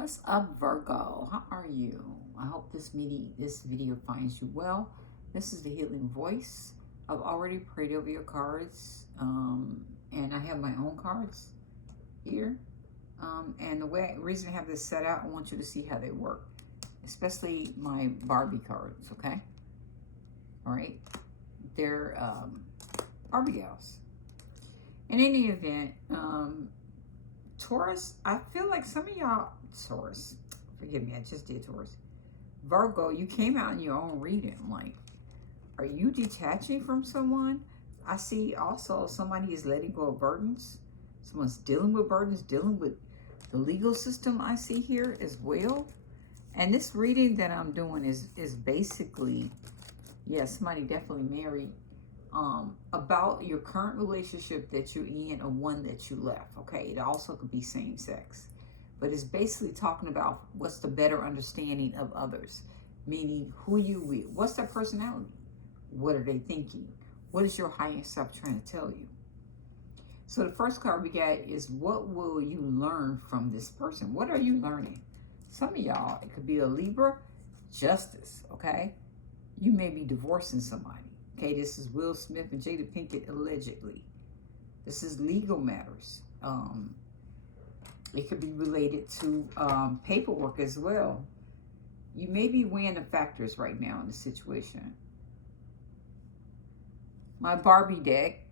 What's up, Virgo? How are you? I hope this video finds you well. This is the healing voice. I've already prayed over your cards, and I have my own cards here. And the reason I have this set out, I want you to see how they work, especially my Barbie cards. Okay, all right, they're Barbie gals. In any event, Taurus, I feel like some of y'all, Taurus, forgive me, I just did Taurus. Virgo, you came out in your own reading. Like, are you detaching from someone? I see also somebody is letting go of burdens. Someone's dealing with burdens, dealing with the legal system I see here as well. And this reading that I'm doing is basically, yeah, somebody definitely married. About your current relationship that you're in or one that you left. Okay, it also could be same sex, but it's basically talking about what's the better understanding of others, meaning who you with, what's their personality, what are they thinking, what is your higher self trying to tell you. So the first card we got is, what will you learn from this person? What are you learning? Some of y'all, it could be a Libra, justice. Okay, you may be divorcing somebody. Okay, this is Will Smith and Jada Pinkett, allegedly. This is legal matters. It could be related to paperwork as well. You may be weighing the factors right now in the situation. My Barbie deck,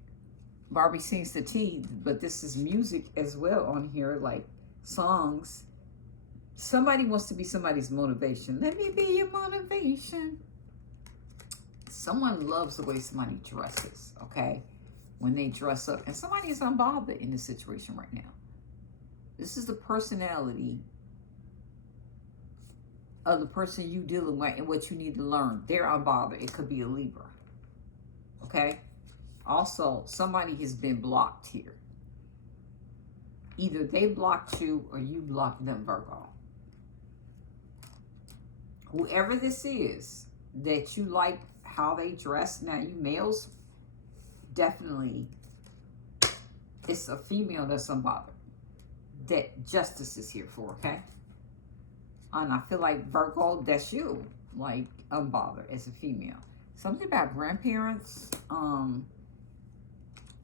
Barbie sings the tea, but this is music as well on here, like songs. Somebody wants to be somebody's motivation. Let me be your motivation. Someone loves the way somebody dresses, okay? When they dress up. And somebody is unbothered in this situation right now. This is the personality of the person you dealing with and what you need to learn. They're unbothered. It could be a Libra, okay? Also, somebody has been blocked here. Either they blocked you or you blocked them, Virgo. Whoever this is that you like how they dress. Now, you males, definitely, it's a female that's unbothered. That justice is here for, okay? And I feel like, Virgo, that's you, like, unbothered as a female. Something about grandparents.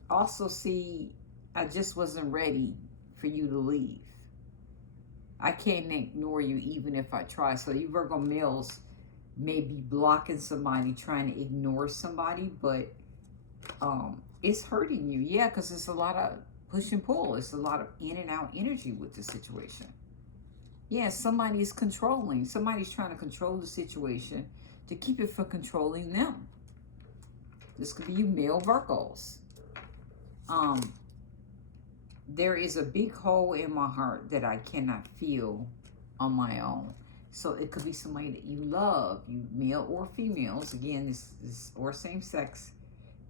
Also see, I just wasn't ready for you to leave. I can't ignore you even if I try. So you Virgo males may be blocking somebody, trying to ignore somebody, but it's hurting you. Yeah, because it's a lot of push and pull. It's a lot of in and out energy with the situation. Yeah, somebody is controlling. Somebody's trying to control the situation to keep it from controlling them. This could be you male Virgos. There is a big hole in my heart that I cannot feel on my own. So it could be somebody that you love, you male or females. Again, this is or same sex.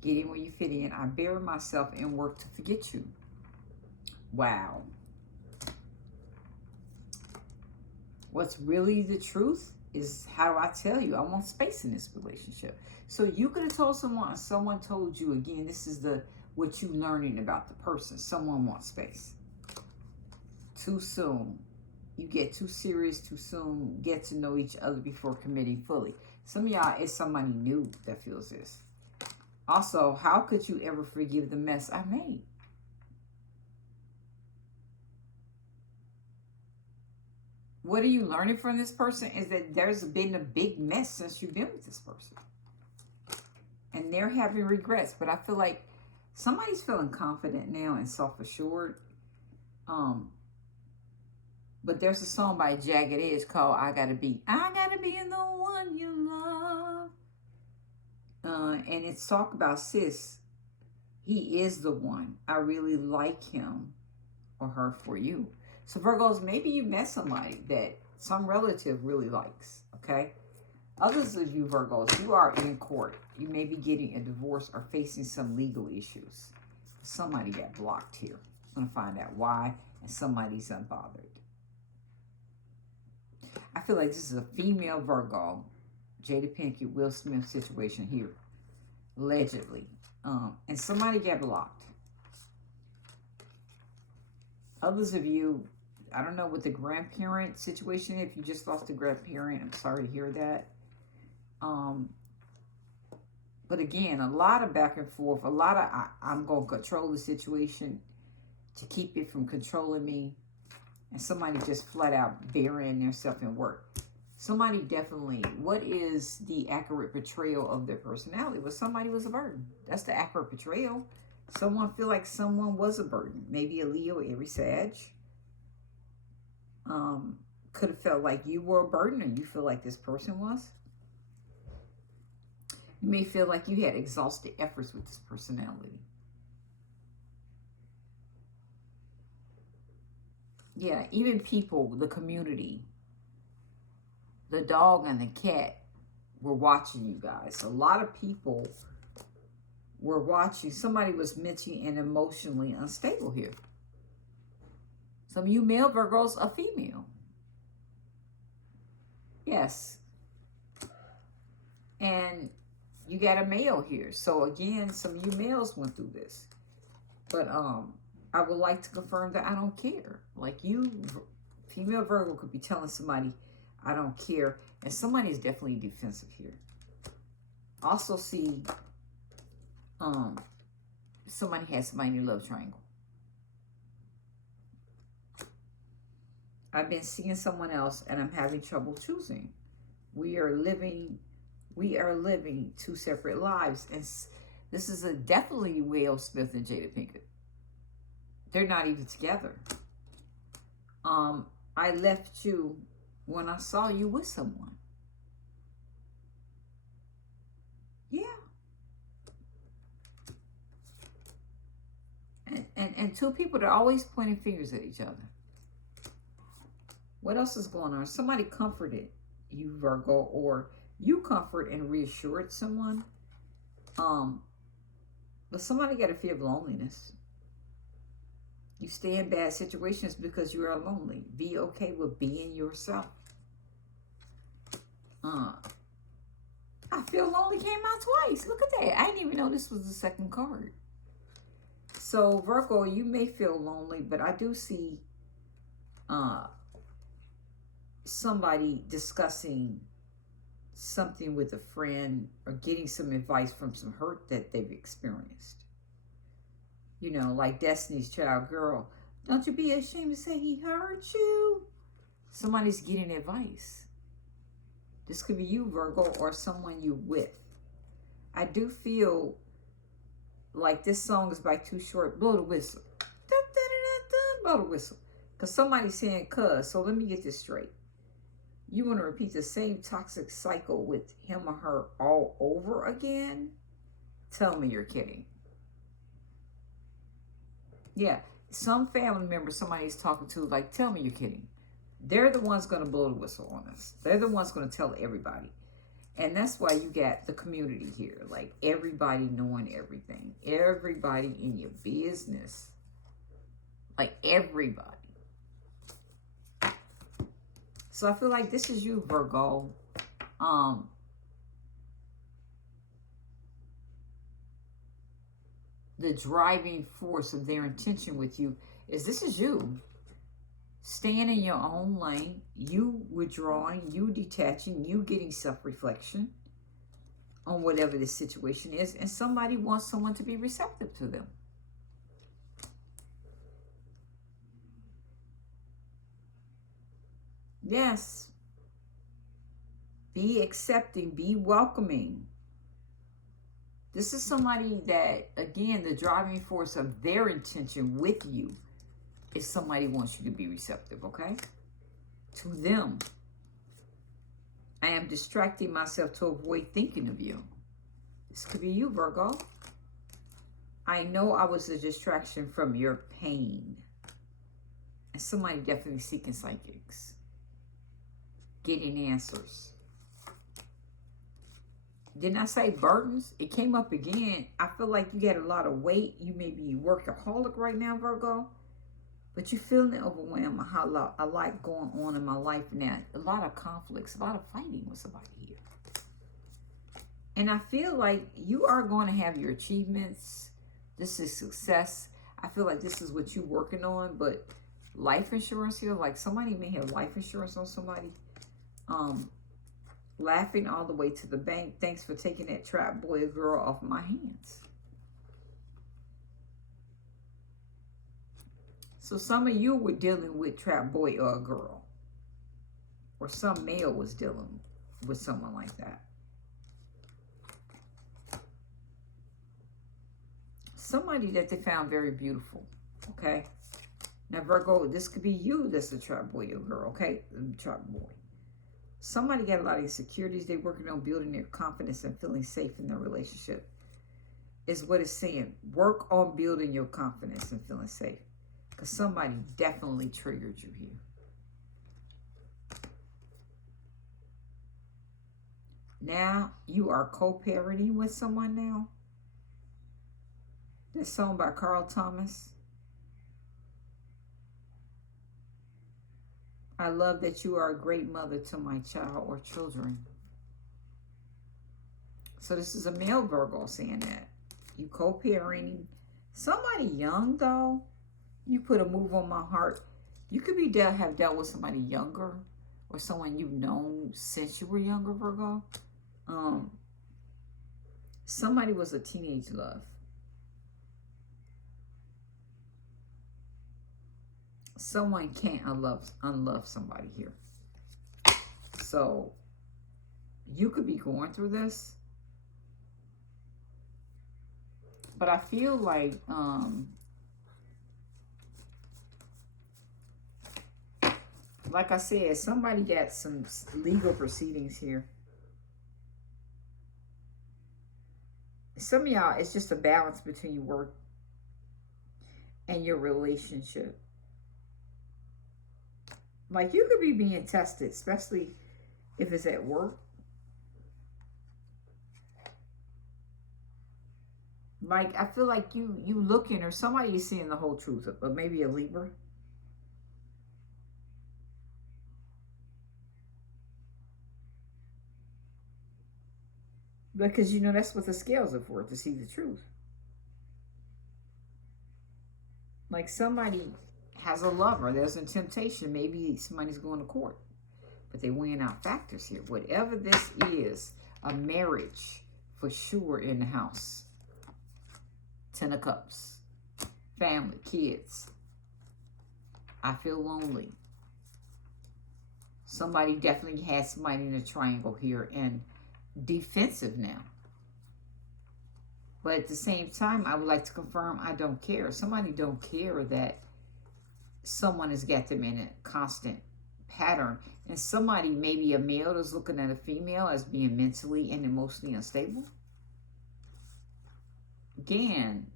Get in where you fit in. I bury myself and work to forget you. Wow. What's really the truth is, how do I tell you? I want space in this relationship. So you could have told someone told you, again, this is what you learning about the person. Someone wants space. Too soon. You get too serious too soon, get to know each other before committing fully. Some of y'all, it's somebody new that feels this. Also, how could you ever forgive the mess I made? What are you learning from this person is that there's been a big mess since you've been with this person. And they're having regrets. But I feel like somebody's feeling confident now and self-assured. But there's a song by Jagged Edge called I Gotta Be in the One You Love. And it's talk about, sis, he is the one. I really like him or her for you. So Virgos, maybe you met somebody that some relative really likes, okay? Others of you Virgos, you are in court. You may be getting a divorce or facing some legal issues. Somebody got blocked here. I'm going to find out why, and somebody's unbothered. I feel like this is a female Virgo, Jada Pinkett, Will Smith situation here, allegedly. And somebody got blocked. Others of you, I don't know, with the grandparent situation. If you just lost a grandparent, I'm sorry to hear that. But again, a lot of back and forth, a lot of I'm going to control the situation to keep it from controlling me. And somebody just flat out burying themselves in work. Somebody definitely, what is the accurate portrayal of their personality? Well, somebody was a burden. That's the accurate portrayal. Someone feel like someone was a burden. Maybe a Leo, Aries, Sag. Could have felt like you were a burden, or you feel like this person was. You may feel like you had exhausted efforts with this personality. Yeah, even people, the community, the dog and the cat were watching you guys. A lot of people were watching. Somebody was mentally and emotionally unstable here. Some of you male Virgos are female. Yes. And you got a male here. So again, some of you males went through this. But I would like to confirm that I don't care. Like you, female Virgo could be telling somebody, I don't care. And somebody is definitely defensive here. Also see somebody has somebody in your love triangle. I've been seeing someone else and I'm having trouble choosing. We are living two separate lives. And this is definitely Will Smith and Jada Pinkett. They're not even together. I left you when I saw you with someone. Yeah. And two people that are always pointing fingers at each other. What else is going on? Somebody comforted you, Virgo, or you comfort and reassured someone. But somebody got a fear of loneliness. You stay in bad situations because you are lonely. Be okay with being yourself. I feel lonely came out twice. Look at that. I didn't even know this was the second card. So Virgo, you may feel lonely, but I do see somebody discussing something with a friend or getting some advice from some hurt that they've experienced. You know, like Destiny's Child, girl, don't you be ashamed to say he hurt you. Somebody's getting advice. This could be you, Virgo, or someone you with. I do feel like this song is by Too Short. Blow the whistle. Da, da, da, da, blow the whistle. Because somebody's saying cuz. So let me get this straight. You want to repeat the same toxic cycle with him or her all over again? Tell me you're kidding. Yeah, some family member somebody's talking to, like, tell me you're kidding. They're the ones going to blow the whistle on us. They're the ones going to tell everybody. And that's why you got the community here. Like, everybody knowing everything. Everybody in your business. Like, everybody. So I feel like this is you, Virgo. The driving force of their intention with you is this is you. Staying in your own lane, you withdrawing, you detaching, you getting self-reflection on whatever the situation is, and somebody wants someone to be receptive to them. Yes. Be accepting, be welcoming. This is somebody that, again, the driving force of their intention with you is somebody wants you to be receptive, okay? To them. I am distracting myself to avoid thinking of you. This could be you, Virgo. I know I was a distraction from your pain. And somebody definitely seeking psychics. Getting answers. Didn't I say burdens? It came up again. I feel like you got a lot of weight. You may be workaholic right now, Virgo. But you're feeling overwhelmed by how a lot going on in my life now. A lot of conflicts, a lot of fighting with somebody here. And I feel like you are going to have your achievements. This is success. I feel like this is what you're working on. But life insurance here. Like somebody may have life insurance on somebody. Laughing all the way to the bank. Thanks for taking that trap boy or girl off my hands. So some of you were dealing with trap boy or a girl. Or some male was dealing with someone like that. Somebody that they found very beautiful. Okay. Now Virgo, this could be you that's a trap boy or girl. Okay. Trap boy. Somebody got a lot of insecurities. They're working on building their confidence and feeling safe in their relationship. Is what it's saying. Work on building your confidence and feeling safe. Because somebody definitely triggered you here. Now you are co-parenting with someone now. This song by Carl Thomas. I love that you are a great mother to my child or children. So this is a male Virgo saying that. You co-parenting. Somebody young though. You put a move on my heart. You could be have dealt with somebody younger or someone you've known since you were younger, Virgo. Somebody was a teenage love. Someone can't unlove somebody here. So you could be going through this. But I feel like I said, somebody got some legal proceedings here. Some of y'all, it's just a balance between your work and your relationship. Like you could be being tested, especially if it's at work. Like I feel like you looking, or somebody is seeing the whole truth, but maybe a Libra. Because, you know, that's what the scales are for, to see the truth. Like somebody has a lover. There's a temptation. Maybe somebody's going to court. But they're weighing out factors here. Whatever this is, a marriage for sure in the house. 10 of Cups. Family, kids. I feel lonely. Somebody definitely has somebody in a triangle here and defensive now. But at the same time, I would like to confirm I don't care. Somebody don't care that someone has got them in a constant pattern. And somebody, maybe a male, is looking at a female as being mentally and emotionally unstable. Again,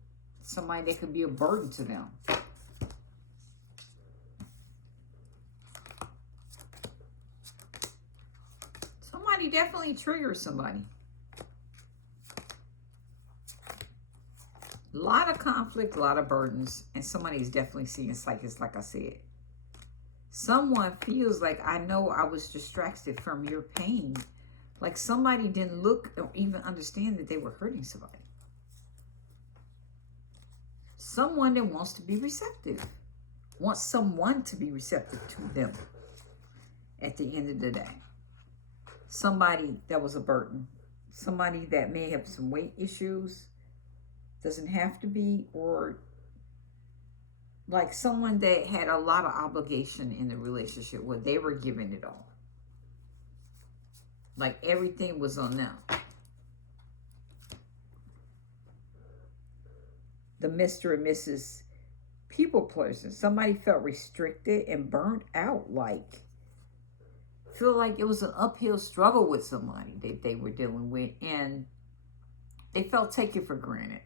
somebody that could be a burden to them. Somebody definitely triggers somebody. A lot of conflict, a lot of burdens, and somebody is definitely seeing psychics, like I said. Someone feels like, I know I was distracted from your pain. Like somebody didn't look or even understand that they were hurting somebody. Someone that wants to be receptive. Wants someone to be receptive to them at the end of the day. Somebody that was a burden. Somebody that may have some weight issues. Doesn't have to be, or like someone that had a lot of obligation in the relationship where they were giving it all. Like everything was on them. The Mr. and Mrs. People person. Somebody felt restricted and burnt out. Like, feel like it was an uphill struggle with somebody that they were dealing with. And they felt taken for granted.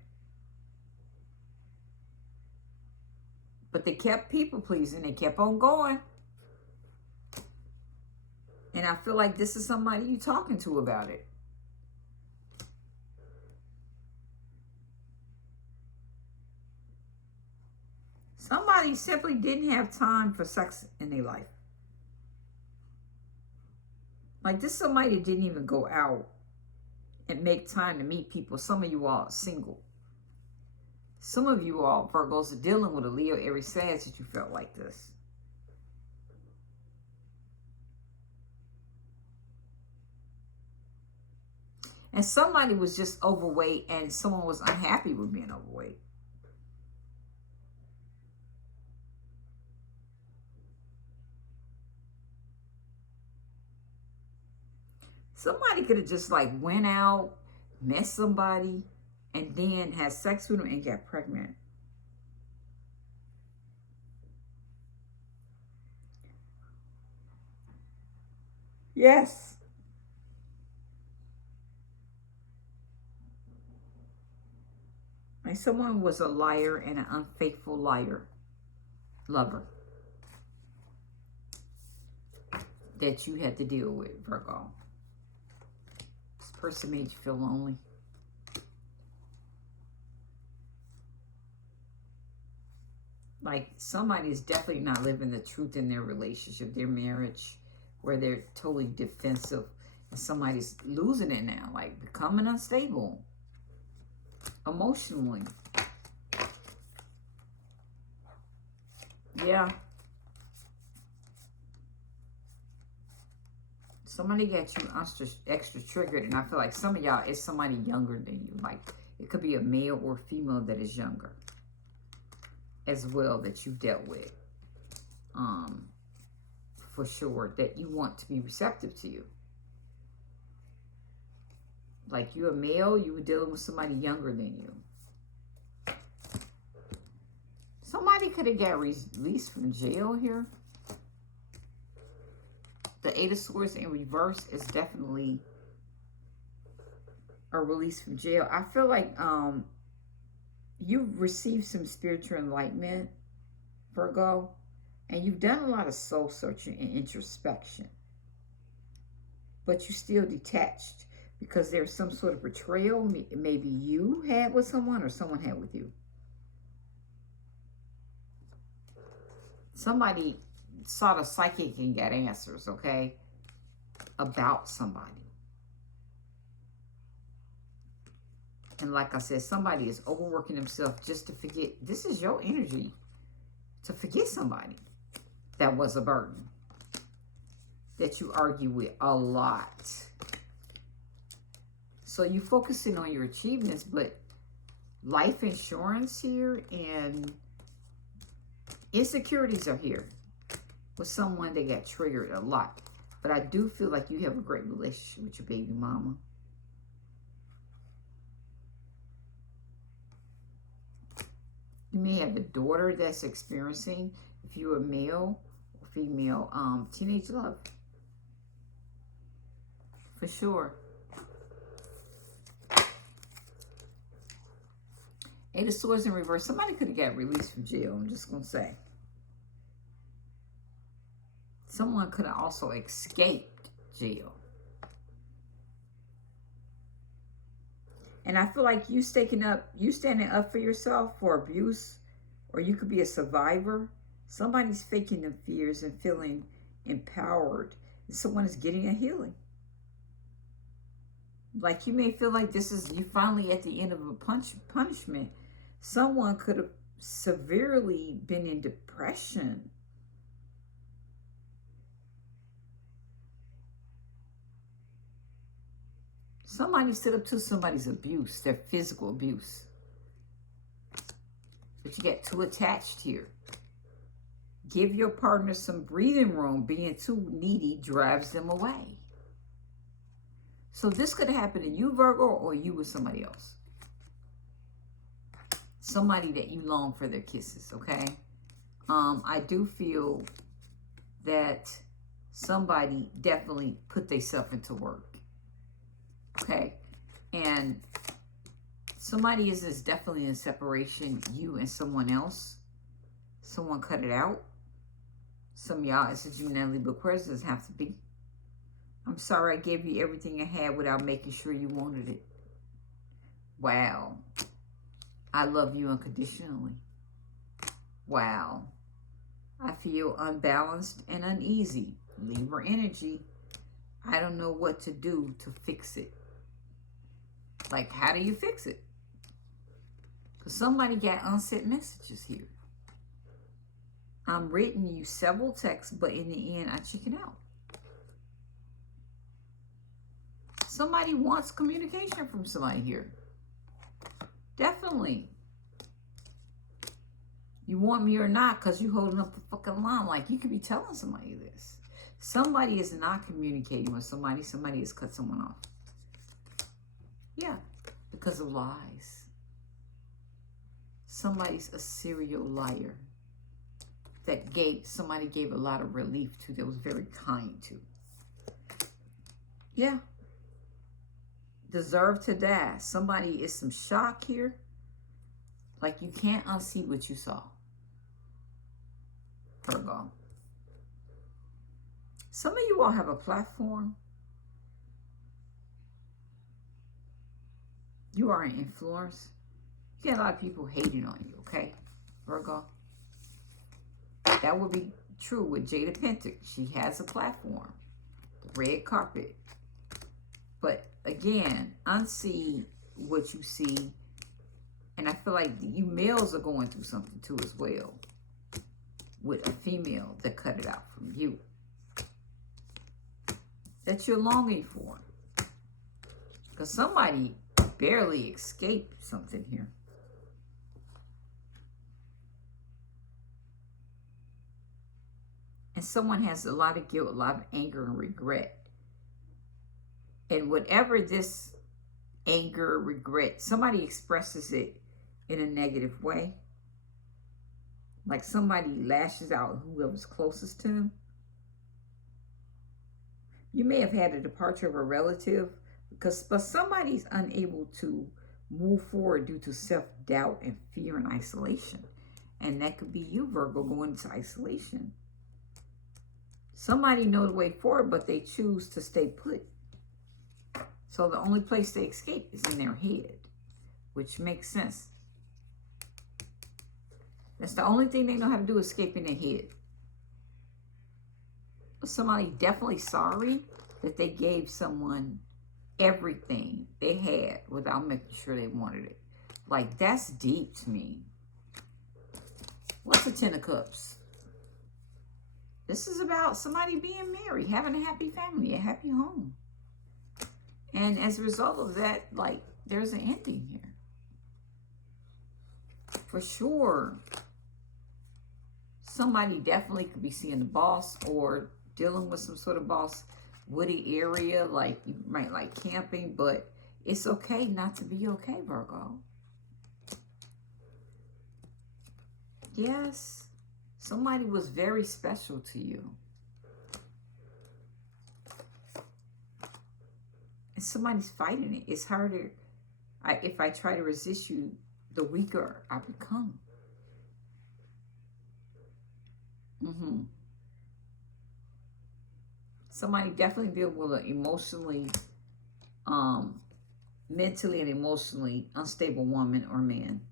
But they kept people pleasing. They kept on going. And I feel like this is somebody you're talking to about it. Somebody simply didn't have time for sex in their life. Like this is somebody that didn't even go out and make time to meet people. Some of you all are single. Some of you all, Virgos, are dealing with a Leo, Aries, Sag that you felt like this. And somebody was just overweight and someone was unhappy with being overweight. Somebody could have just like went out, met somebody, and then had sex with them and got pregnant. Yes. Like someone was a liar and an unfaithful lover that you had to deal with, Virgo. This person made you feel lonely. Like somebody is definitely not living the truth in their relationship, their marriage, where they're totally defensive. And somebody's losing it now, like becoming unstable emotionally. Yeah. Somebody got you extra triggered, and I feel like some of y'all is somebody younger than you. Like it could be a male or female that is younger as well that you've dealt with. For sure, that you want to be receptive to you. Like you're a male, you were dealing with somebody younger than you. Somebody could have got released from jail here. The Eight of Swords in reverse is definitely a release from jail. I feel like you've received some spiritual enlightenment, Virgo, and you've done a lot of soul searching and introspection. But you're still detached because there's some sort of betrayal maybe you had with someone or someone had with you. Somebody sought a psychic and got answers, okay, about somebody. And like I said, somebody is overworking themselves just to forget. This is your energy to forget somebody that was a burden, that you argue with a lot. So you're focusing on your achievements, but life insurance here and insecurities are here with someone that got triggered a lot. But I do feel like you have a great relationship with your baby mama. You may have a daughter that's experiencing, if you're a male or female, teenage love. For sure. Eight of Swords in reverse. Somebody could have got released from jail, I'm just going to say. Someone could have also escaped jail. And I feel like you standing up for yourself for abuse, or you could be a survivor. Somebody's faking their fears and feeling empowered. And someone is getting a healing. Like you may feel like this is you finally at the end of a punishment. Someone could have severely been in depression. Somebody stood up to somebody's abuse, their physical abuse. But you get too attached here. Give your partner some breathing room. Being too needy drives them away. So this could happen to you, Virgo, or you with somebody else. Somebody that you long for their kisses, okay? I do feel that somebody definitely put themselves into work. Okay, and somebody is definitely in separation, you and someone else. Someone cut it out. Some of y'all, it's a Gemini, Libra, Aquarius, doesn't have to be. I'm sorry I gave you everything I had without making sure you wanted it. Wow. I love you unconditionally. Wow. I feel unbalanced and uneasy. Libra energy. I don't know what to do to fix it. Like, how do you fix it? Because somebody got unsent messages here. I'm writing you several texts, but in the end, I check it out. Somebody wants communication from somebody here. Definitely. You want me or not because you holding up the fucking line. Like, you could be telling somebody this. Somebody is not communicating with somebody. Somebody has cut someone off. Yeah, because of lies. Somebody's a serial liar that somebody gave a lot of relief to, that was very kind to. Yeah. Deserve to die. Somebody is some shock here. Like, you can't unsee what you saw. Virgo. Some of you all have a platform. You are an influence. You get a lot of people hating on you, okay, Virgo? That would be true with Jada Pinkett. She has a platform. The red carpet. But again, unsee what you see. And I feel like you males are going through something too as well. With a female that cut it out from you. That you're longing for. Because somebody barely escaped something here. And someone has a lot of guilt, a lot of anger and regret. And whatever this anger, regret, somebody expresses it in a negative way. Like somebody lashes out whoever's closest to them. You may have had a departure of a relative, but somebody's unable to move forward due to self-doubt and fear and isolation. And that could be you, Virgo, going into isolation. Somebody knows the way forward, but they choose to stay put. So the only place they escape is in their head, which makes sense. That's the only thing they know how to do, escape in their head. Somebody definitely sorry that they gave someone everything they had without making sure they wanted it. Like, that's deep to me. What's the Ten of Cups? This is about somebody being married, having a happy family, a happy home. And as a result of that, like, there's an ending here. For sure. Somebody definitely could be seeing the boss or dealing with some sort of boss woody area. Like, you might like camping, but it's okay not to be okay, Virgo. Yes. Somebody was very special to you. And somebody's fighting it. It's harder. If I try to resist you, the weaker I become. Somebody definitely deal with an emotionally, mentally and emotionally unstable woman or man.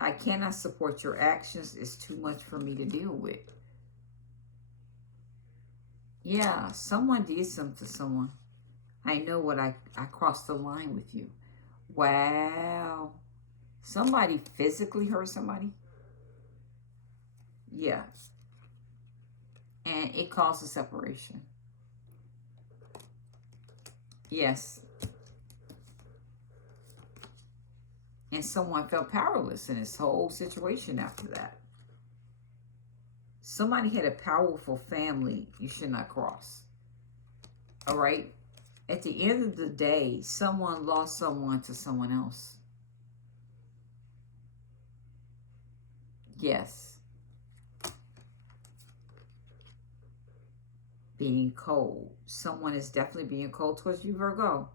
I cannot support your actions. It's too much for me to deal with. Yeah, someone did something to someone. I know what I crossed the line with you. Wow. Somebody physically hurt somebody. Yeah. And it caused a separation. Yes. And someone felt powerless in this whole situation after that. Somebody had a powerful family you should not cross. All right? At the end of the day, someone lost someone to someone else. Yes. Being cold. Someone is definitely being cold towards you, Virgo.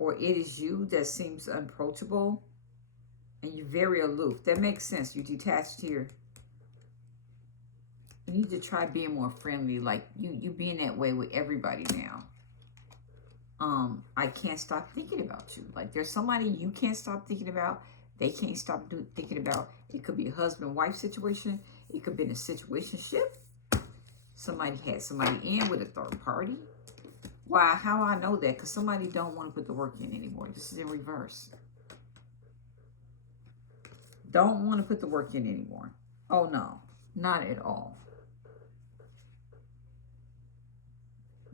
Or it is you that seems unapproachable. And you're very aloof. That makes sense. You're detached here. You need to try being more friendly. Like, you being that way with everybody now. I can't stop thinking about you. Like, there's somebody you can't stop thinking about. They can't stop thinking about. It could be a husband-wife situation. It could be in a situationship. Somebody had somebody in with a third party. Why? How I know that? Because somebody don't want to put the work in anymore. This is in reverse. Don't want to put the work in anymore. Oh, no. Not at all.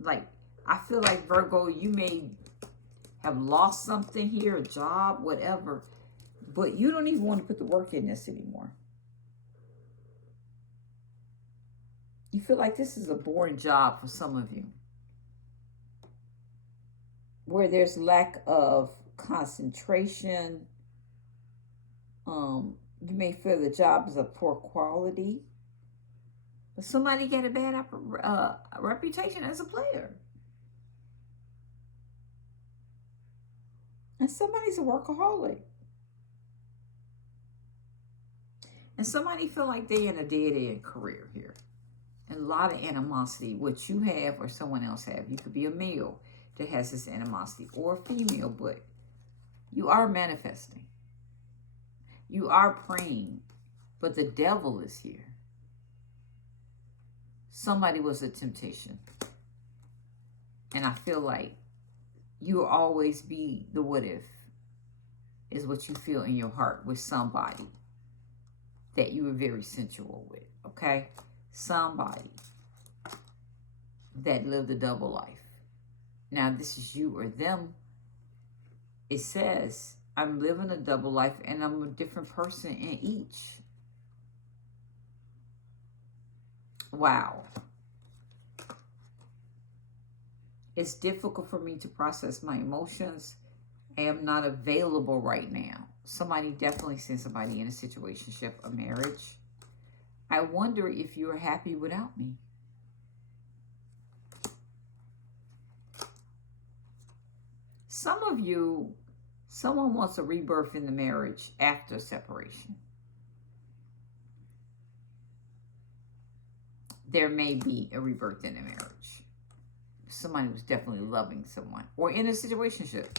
Like, I feel like, Virgo, you may have lost something here, a job, whatever, but you don't even want to put the work in this anymore. You feel like this is a boring job for some of you, where there's lack of concentration. You may feel the job is of poor quality, but somebody got a bad reputation as a player. And somebody's a workaholic. And somebody feel like they're in a dead-end career here. And a lot of animosity, what you have or someone else have. You could be a male that has this animosity, or a female, but you are manifesting. You are praying, but the devil is here. Somebody was a temptation. And I feel like you'll always be the what if, is what you feel in your heart with somebody that you were very sensual with, okay? Somebody that lived a double life. Now, this is you or them. It says, I'm living a double life and I'm a different person in each. Wow. It's difficult for me to process my emotions. I am not available right now. Somebody definitely sent somebody in a situationship, a marriage. I wonder if you're happy without me. Some of you, someone wants a rebirth in the marriage after separation. There may be a rebirth in the marriage. Somebody was definitely loving someone, or in a situationship.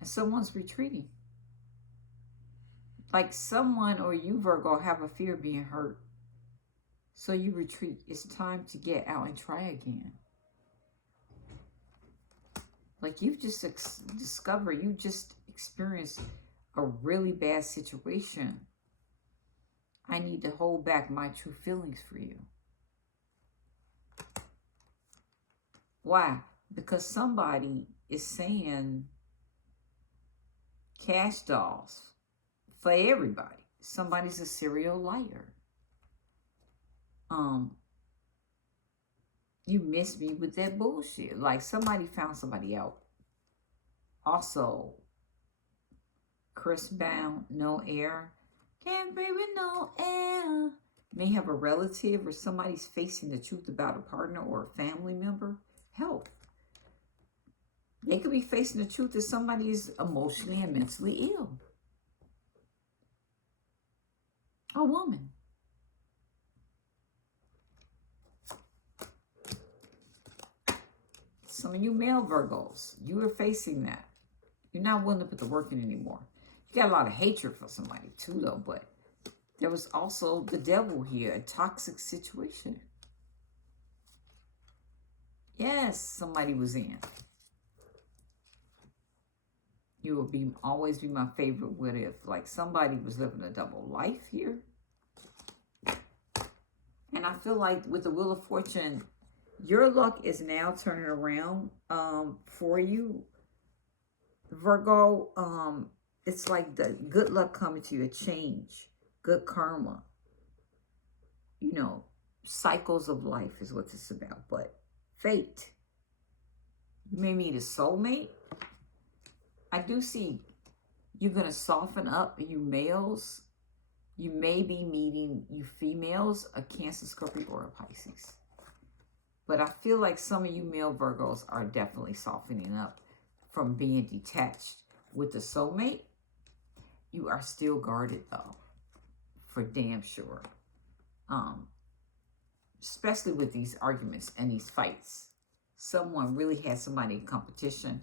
And someone's retreating. Like someone or you, Virgo, have a fear of being hurt. So you retreat. It's time to get out and try again. Like you've just discovered, you just experienced a really bad situation. I need to hold back my true feelings for you. Why? Because somebody is saying cash dolls for everybody. Somebody's a serial liar. You missed me with that bullshit. Like somebody found somebody out. Also, Chris Bound, no air. Can't breathe with no air. May have a relative or somebody's facing the truth about a partner or a family member. Help. They could be facing the truth that somebody is emotionally and mentally ill. A woman. Some of you male Virgos, you are facing that. You're not willing to put the work in anymore. You got a lot of hatred for somebody too, though, but there was also the devil here, a toxic situation. Yes, somebody was in. You will always be my favorite what if. Like somebody was living a double life here. And I feel like with the Wheel of Fortune, your luck is now turning around for you, Virgo. It's like the good luck coming to you, a change, good karma. You know, cycles of life is what it's about. But fate. You may meet a soulmate. I do see you're going to soften up, you males. You may be meeting, you females, a Cancer, Scorpio, or a Pisces. But I feel like some of you male Virgos are definitely softening up from being detached with the soulmate. You are still guarded, though, for damn sure. Especially with these arguments and these fights. Someone really had somebody in competition.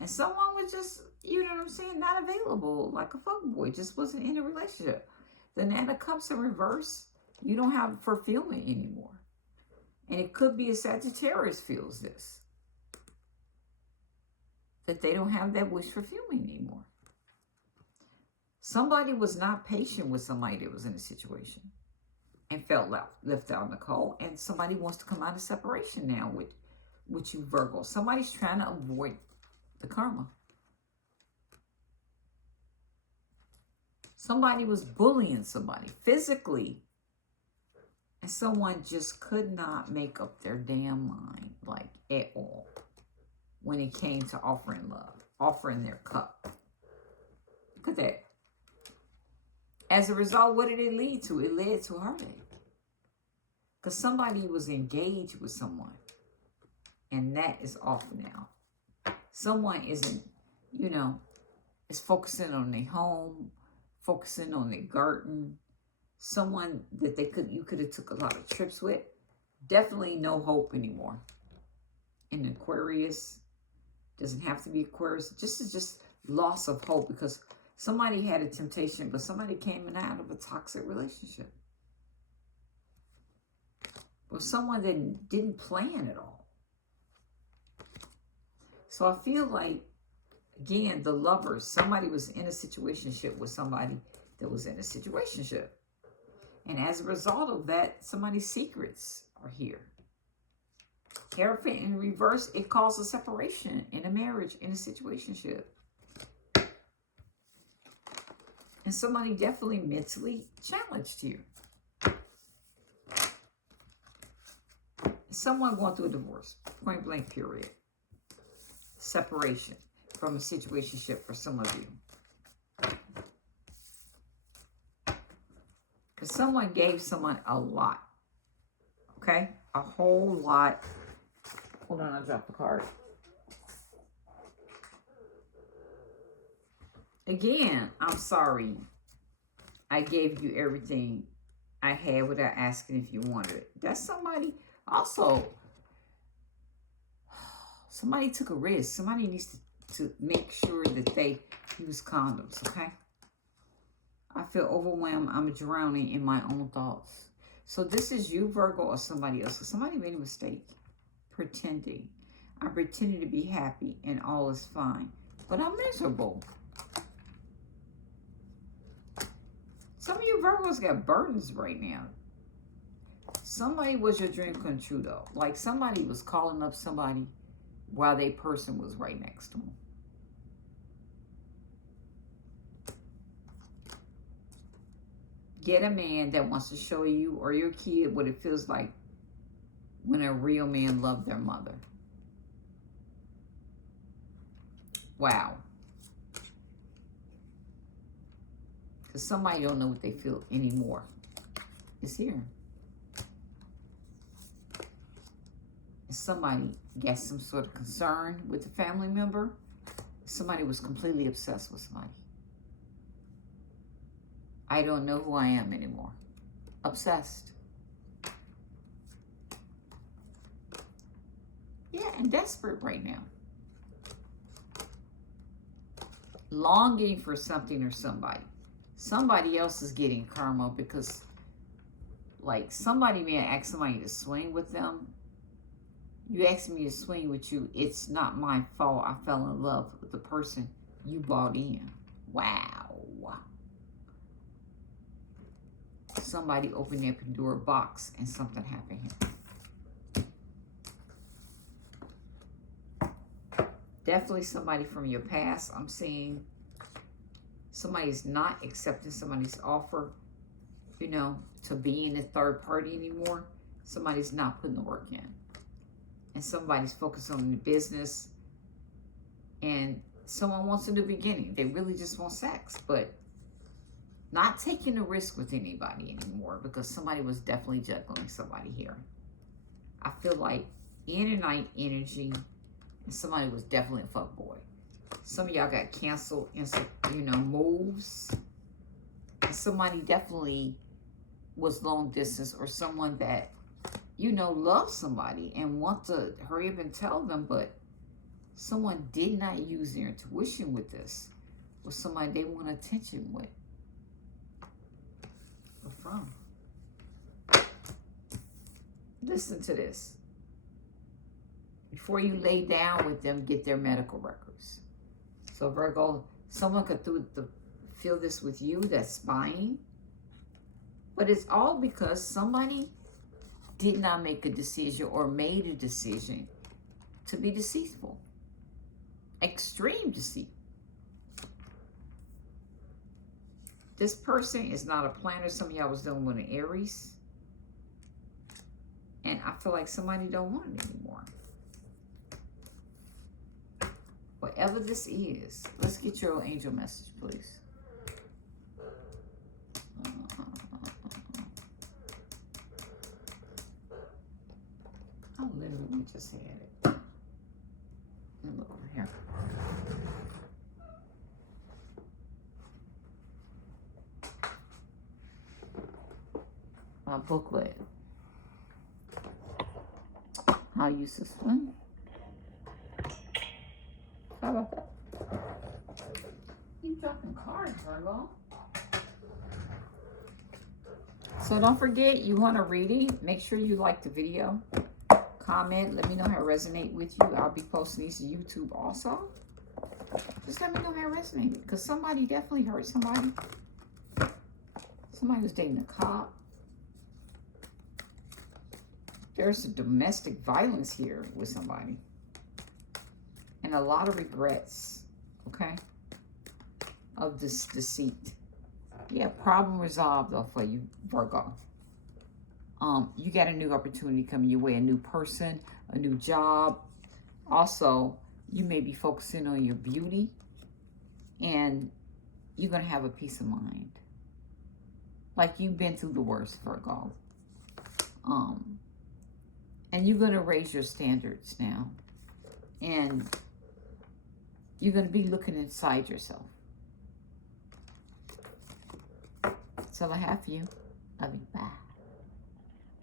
And someone was just, you know what I'm saying, not available, like a fuckboy, just wasn't in a relationship. The Nine of Cups in reverse, you don't have fulfillment anymore. And it could be a Sagittarius feels this. That they don't have that wish fulfillment anymore. Somebody was not patient with somebody that was in a situation. and felt left out in the cold. And somebody wants to come out of separation now with you, Virgo. Somebody's trying to avoid the karma. Somebody was bullying somebody physically. And someone just could not make up their damn mind, like, at all, when it came to offering love, offering their cup. Look at that. As a result, what did it lead to? It led to heartache. Because somebody was engaged with someone. And that is off now. Someone isn't, you know, is focusing on their home, focusing on their garden. Someone that you could have took a lot of trips with. Definitely no hope anymore. In Aquarius, doesn't have to be Aquarius. This is just loss of hope because somebody had a temptation, but somebody came out of a toxic relationship. Or someone that didn't plan at all. So I feel like, again, the lovers, somebody was in a situationship with somebody that was in a situationship. And as a result of that, somebody's secrets are here. Hierophant in reverse, it causes separation in a marriage, in a situationship. And somebody definitely mentally challenged here. Someone going through a divorce, point blank period. Separation from a situationship for some of you. Because someone gave someone a lot. Okay? A whole lot. Hold on, I dropped the card. Again, I'm sorry. I gave you everything I had without asking if you wanted it. That's somebody. Also, somebody took a risk. Somebody needs to make sure that they use condoms, okay? I feel overwhelmed. I'm drowning in my own thoughts. So this is you, Virgo, or somebody else. So somebody made a mistake. Pretending. I'm pretending to be happy and all is fine. But I'm miserable. Some of you Virgos got burdens right now. Somebody was your dream come true, though. Like somebody was calling up somebody while their person was right next to them. Get a man that wants to show you or your kid what it feels like when a real man loved their mother. Wow. Because somebody don't know what they feel anymore. It's here. And somebody got some sort of concern with the family member. Somebody was completely obsessed with somebody. I don't know who I am anymore. Obsessed. Yeah, and desperate right now. Longing for something or somebody. Somebody else is getting karma because, like, somebody may ask somebody to swing with them. You asked me to swing with you. It's not my fault. I fell in love with the person you bought in. Wow. Somebody opened their Pandora box and something happened here. Definitely somebody from your past. I'm seeing somebody's not accepting somebody's offer, you know, to be in a third party anymore. Somebody's not putting the work in. And somebody's focused on the business. And someone wants a new beginning. They really just want sex, but not taking a risk with anybody anymore because somebody was definitely juggling somebody here. I feel like in and night energy, and somebody was definitely a fuckboy. Some of y'all got canceled in some, you know, moves. And somebody definitely was long distance or someone that, you know, loves somebody and want to hurry up and tell them, but someone did not use their intuition with this. Or somebody they want attention with. Where from? Listen to this. Before you lay down with them, get their medical records. So Virgo, someone could feel this with you that's spying. But it's all because somebody did not make a decision or made a decision to be deceitful. Extreme deceit. This person is not a planner. Some of y'all was dealing with an Aries. And I feel like somebody don't want it anymore. Whatever this is, let's get your angel message, please. I literally just had it. Let me look over here. My booklet. I'll use this one. How about that? Keep dropping cards, Virgo. So don't forget, you want a reading, make sure you like the video. Comment, let me know how it resonates with you. I'll be posting these to YouTube also. Just let me know how it resonates. Because somebody definitely hurt somebody. Somebody was dating a cop. There's a domestic violence here with somebody. And a lot of regrets, okay, of this deceit. Yeah, problem resolved though for you, Virgo. You got a new opportunity coming your way, a new person, a new job. Also, you may be focusing on your beauty and you're going to have a peace of mind. Like you've been through the worst, Virgo. And you're going to raise your standards now. And you're going to be looking inside yourself. That's all I have for you. Love you. Bye.